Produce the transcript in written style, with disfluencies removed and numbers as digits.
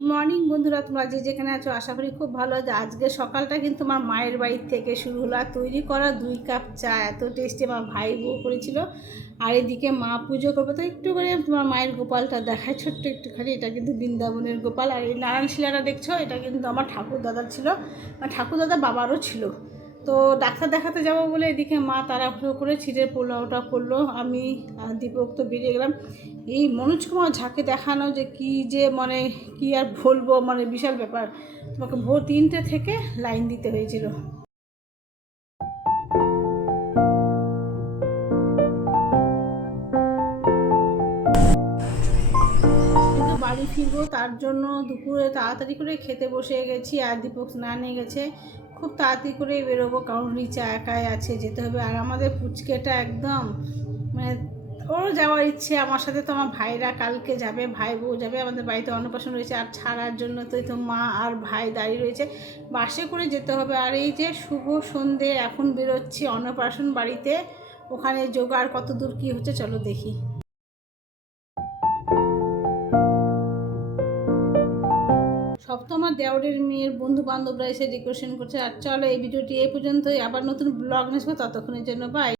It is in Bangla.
মর্নিং বন্ধুরা, তোমরা যে যেখানে আছো আশা করি খুব ভালো আছে। আজকে সকালটা কিন্তু আমার মায়ের বাড়ির থেকে শুরু হলো। আর তৈরি করা 2 কাপ চা এত টেস্টি আমার ভাই বউ করেছিল। আর এদিকে মা পুজো করবো, তো একটু করে তোমার মায়ের গোপালটা দেখায়, ছোট্ট একটুখানি। এটা কিন্তু বৃন্দাবনের গোপাল। আর এই নারায়ণ শিলাটা দেখছো, এটা কিন্তু আমার ঠাকুর দাদার ছিল, আমার ঠাকুর দাদা বাবারও ছিল। তো ডাক্তার দেখাতে যাবো বলে এদিকে মা তাড়াহুড়ো করে ছিটের পোলাওটা করলো। আমি আর দীপক তো বেরিয়ে গেলাম। এই মনোজ কুমার ঝাকে দেখানো যে কি যে মানে কি আর বলবো, মানে বিশাল ব্যাপার। তোমাকে ভোর 3টে থেকে লাইন দিতে হয়েছিল। কিন্তু বাড়ি ফিরবো, তার জন্য দুপুরে তাড়াতাড়ি করে খেতে বসে গেছি। আর দীপক স্নানে গেছে, খুব তাড়াতাড়ি করেই বেরোবো, কারণ রিচা একাই আছে, যেতে হবে। আর আমাদের পুচকেটা একদম মানে ওর যাওয়ার ইচ্ছে আমার সাথে। তো আমার ভাইরা কালকে যাবে, ভাই বউ যাবে, আমাদের বাড়িতে অন্নপ্রাশন রয়েছে। আর ছাড়ার জন্য তো মা আর ভাই দাঁড়িয়ে রয়েছে, বাসে করে যেতে হবে। আর এই যে শুভ সন্ধে, এখন বেরোচ্ছি অন্নপ্রাশন বাড়িতে। ওখানে জোগাড় কত দূর কী হচ্ছে চলো দেখি। সব তো আমার দেওরের মেয়ের বন্ধু বান্ধবরা এসে ডেকোরেশন করছে। আর চলো, এই ভিডিওটি এই পর্যন্তই। আবার নতুন ব্লগ নেসবো, ততক্ষণের জন্য বাই।